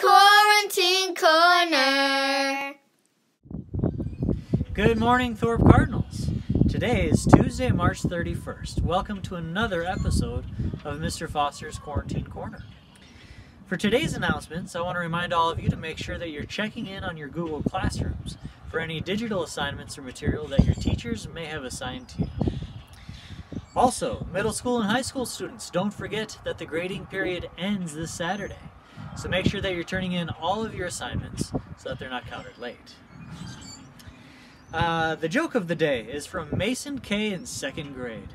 Quarantine Corner. Good morning, Thorpe Cardinals. Today is Tuesday, March 31st. Welcome to another episode of Mr. Foster's Quarantine Corner. For today's announcements, I want to remind all of you to make sure that you're checking in on your Google Classrooms for any digital assignments or material that your teachers may have assigned to you. Also, middle school and high school students, don't forget that the grading period ends this Saturday. So make sure that you're turning in all of your assignments so that they're not counted late. The joke of the day is from Mason K. in 2nd grade.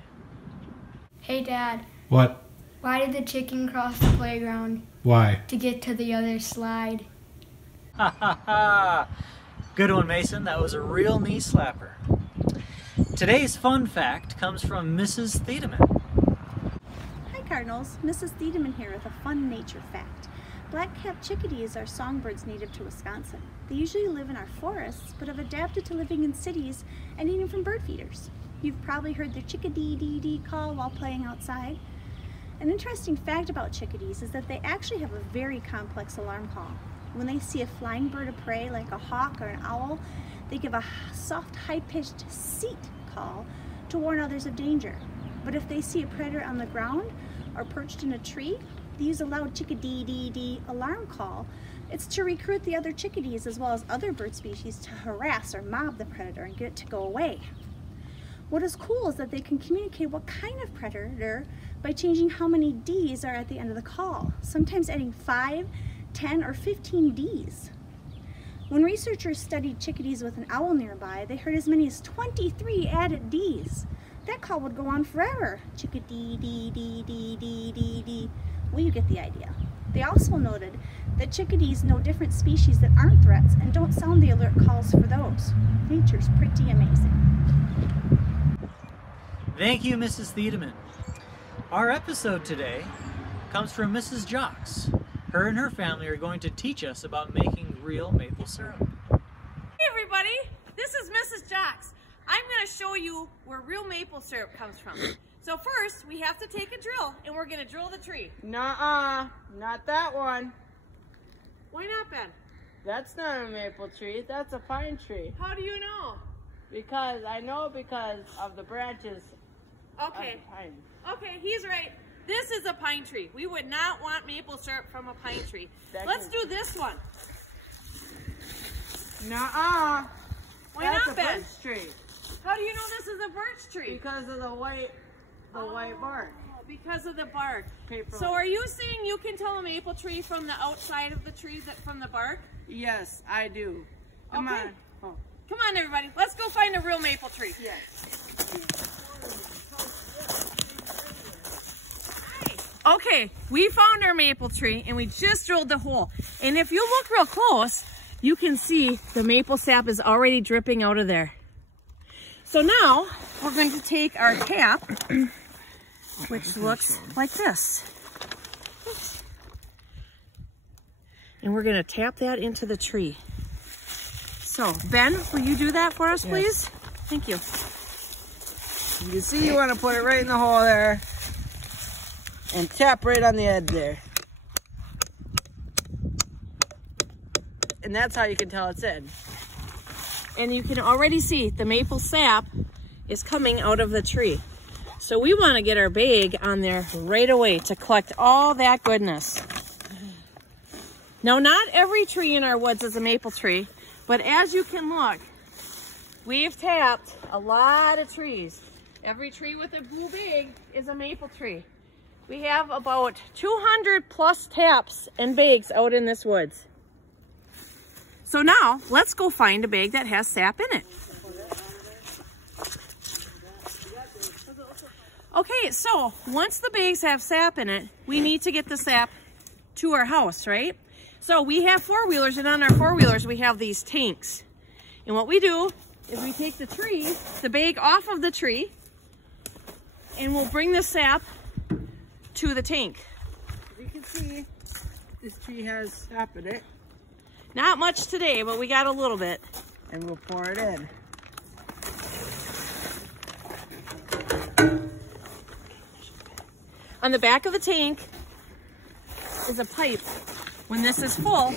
Hey Dad, What? why did the chicken cross the playground? Why? To get to the other slide. Ha ha ha! Good one, Mason. That was a real knee slapper. Today's fun fact comes from Mrs. Thiedemann. Hi Cardinals, Mrs. Thiedemann here with a fun nature fact. Black-capped chickadees are songbirds native to Wisconsin. They usually live in our forests, but have adapted to living in cities and eating from bird feeders. You've probably heard their chickadee-dee-dee call while playing outside. An interesting fact about chickadees is that they actually have a very complex alarm call. When they see a flying bird of prey like a hawk or an owl, they give a soft, high-pitched seat call to warn others of danger. But if they see a predator on the ground or perched in a tree, they use a loud chickadee-dee-dee alarm call. It's to recruit the other chickadees as well as other bird species to harass or mob the predator and get it to go away. What is cool is that they can communicate what kind of predator by changing how many D's are at the end of the call, sometimes adding 5, 10, or 15 D's. When researchers studied chickadees with an owl nearby, they heard as many as 23 added D's. That call would go on forever. Chickadee-dee-dee-dee-dee-dee-dee. Well, you get the idea. They also noted that chickadees know different species that aren't threats and don't sound the alert calls for those. Nature's pretty amazing. Thank you, Mrs. Thiedemann. Our episode today comes from Mrs. Jacque. Her and her family are going to teach us about making real maple syrup. Hey everybody, this is Mrs. Jacque. I'm going to show you where real maple syrup comes from. So first, we have to take a drill and we're going to drill the tree. Nuh-uh, not that one. Why not, Ben? That's not a maple tree, that's a pine tree. How do you know? Because of the branches Okay. of the pine. Okay, he's right. This is a pine tree. We would not want maple syrup from a pine tree. Let's do this one. Nuh-uh. Why that's not, a Ben? birch tree. How do you know this is a birch tree? Because of the white bark. Because of the bark. Paper So are you saying you can tell a maple tree from the outside of the tree, from the bark? Yes, I do. Come Okay. on. Oh. Come on, everybody. Let's go find a real maple tree. Yes. Okay, we found our maple tree and we just drilled the hole. And if you look real close, you can see the maple sap is already dripping out of there. So now we're going to take our tap, which looks like this. And we're going to tap that into the tree. So Ben, will you do that for us, please? Thank you. You can see you want to put it right in the hole there. And tap right on the edge there. And that's how you can tell it's in. And you can already see the maple sap is coming out of the tree. So we want to get our bag on there right away to collect all that goodness. Now, not every tree in our woods is a maple tree, but as you can look, we've tapped a lot of trees. Every tree with a blue bag is a maple tree. We have about 200 plus taps and bags out in this woods. So now, let's go find a bag that has sap in it. Okay, so once the bags have sap in it, we need to get the sap to our house, right? So we have four-wheelers, and on our four-wheelers we have these tanks. And what we do is we take the bag off of the tree, and we'll bring the sap to the tank. You can see this tree has sap in it. Not much today, but we got a little bit. And we'll pour it in. On the back of the tank is a pipe When this is full,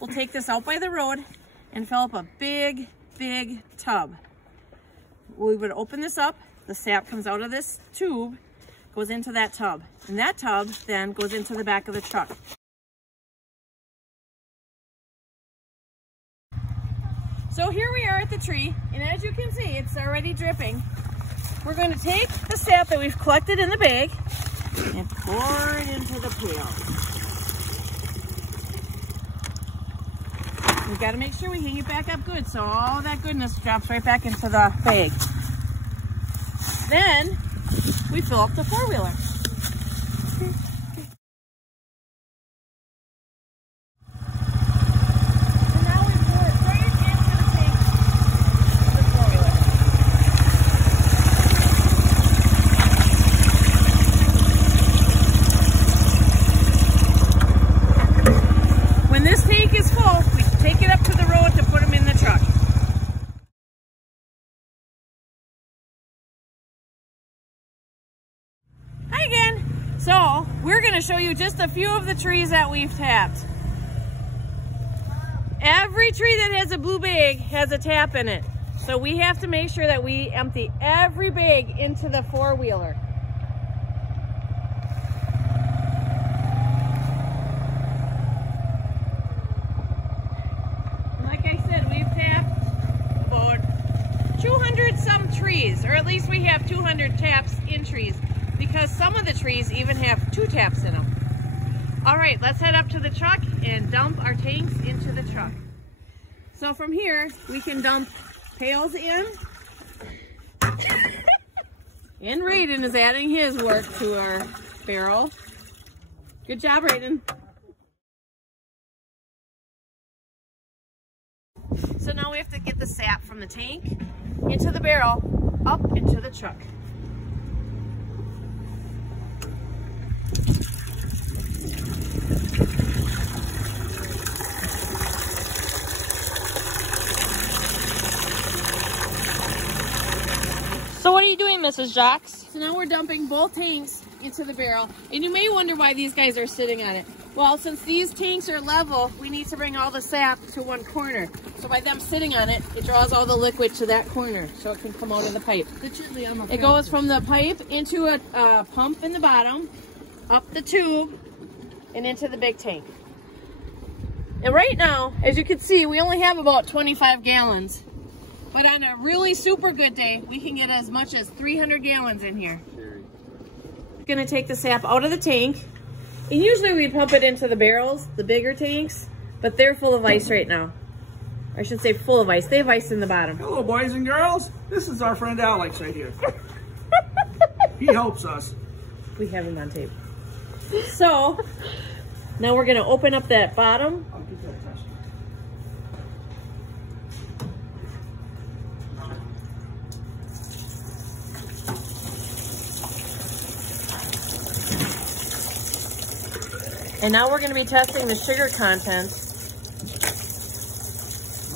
we'll take this out by the road and fill up a big, big tub. We would open this up, the sap comes out of this tube, goes into that tub, and that tub then goes into the back of the truck. So here we are at the tree, and as you can see, it's already dripping. We're going to take the sap that we've collected in the bag and pour it into the pail. We've got to make sure we hang it back up good so all that goodness drops right back into the bag. Then we fill up the four-wheeler. So, we're going to show you just a few of the trees that we've tapped. Every tree that has a blue bag has a tap in it. So we have to make sure that we empty every bag into the four-wheeler. Like I said, we've tapped about 200 some trees, or at least we have 200 taps in trees, because some of the trees even have 2 taps in them. All right, let's head up to the truck and dump our tanks into the truck. So from here, we can dump pails in. And Raiden is adding his work to our barrel. Good job, Raiden. So now we have to get the sap from the tank into the barrel, up into the truck. So what are you doing, Mrs. Jacque? So now we're dumping both tanks into the barrel. And you may wonder why these guys are sitting on it. Well, since these tanks are level, we need to bring all the sap to one corner. So by them sitting on it, it draws all the liquid to that corner so it can come out of the pipe. It goes from the pipe into a pump in the bottom, up the tube, and into the big tank. And right now, as you can see, we only have about 25 gallons. But on a really super good day, we can get as much as 300 gallons in here. We're gonna take the sap out of the tank. And usually we'd pump it into the barrels, the bigger tanks, but they're full of ice right now. I should say full of ice. They have ice in the bottom. Hello, boys and girls. This is our friend Alex right here. He helps us. We have him on tape. So, now we're gonna open up that bottom. I'll get that touched. And now we're going to be testing the sugar content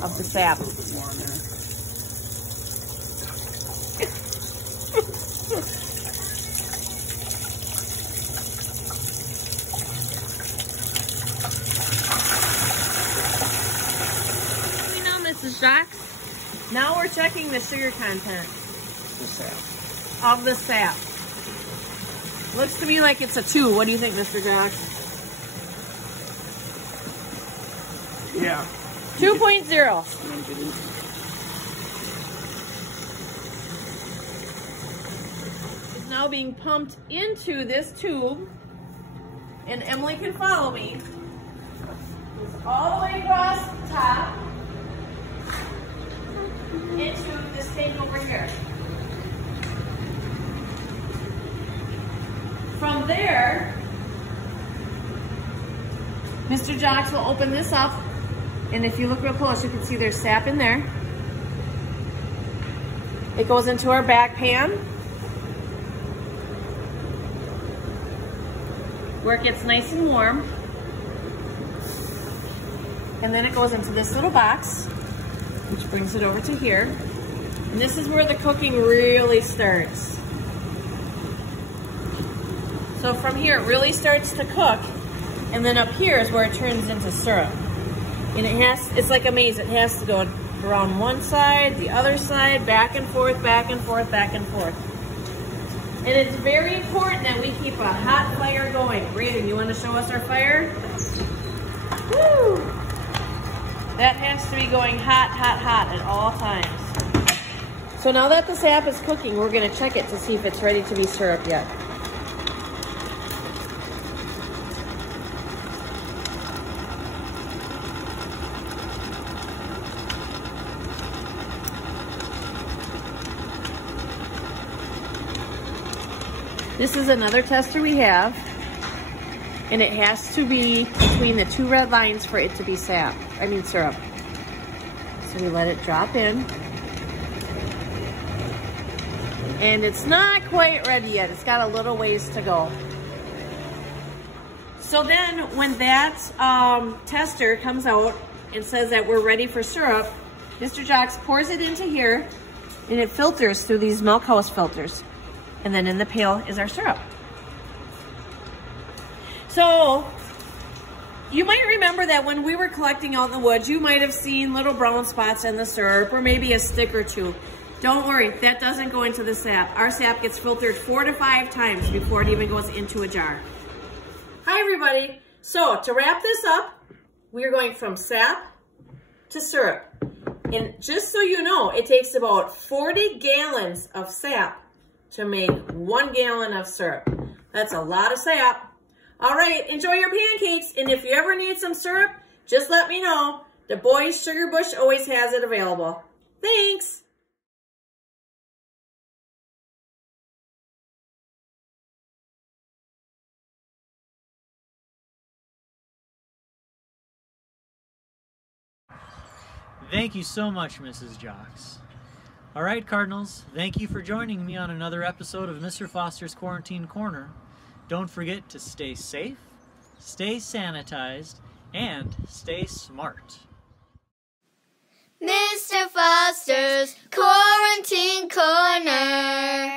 of the sap. More in there. Now, Mrs. Jacque, now we're checking the sugar content The sap. of the sap. Looks to me like it's a 2. What do you think, Mr. Jacque? Yeah. 2.0. It's now being pumped into this tube, and Emily can follow me. It's all the way across the top into this tank over here. From there, Mr. Jacque will open this up. And if you look real close, you can see there's sap in there. It goes into our back pan, where it gets nice and warm. And then it goes into this little box, which brings it over to here. And this is where the cooking really starts. So from here, it really starts to cook. And then up here is where it turns into syrup. And it's like a maze. It has to go around one side, the other side, back and forth, back and forth, back and forth. And it's very important that we keep a hot fire going. Brandon, you want to show us our fire? Woo! That has to be going hot, hot, hot at all times. So now that the sap is cooking, we're going to check it to see if it's ready to be syrup yet. This is another tester we have, and it has to be between the two red lines for it to be syrup. So we let it drop in. And it's not quite ready yet. It's got a little ways to go. So then when that tester comes out and says that we're ready for syrup, Mr. Jacque pours it into here, and it filters through these milk house filters. And then in the pail is our syrup. So you might remember that when we were collecting out in the woods, you might have seen little brown spots in the syrup or maybe a stick or two. Don't worry, that doesn't go into the sap. Our sap gets filtered 4 to 5 times before it even goes into a jar. Hi everybody. So to wrap this up, we're going from sap to syrup. And just so you know, it takes about 40 gallons of sap to make 1 gallon of syrup. That's a lot of sap. All right, enjoy your pancakes. And if you ever need some syrup, just let me know. The Boys Sugar Bush always has it available. Thanks. Thank you so much, Mrs. Jacque. All right, Cardinals, thank you for joining me on another episode of Mr. Foster's Quarantine Corner. Don't forget to stay safe, stay sanitized, and stay smart. Mr. Foster's Quarantine Corner.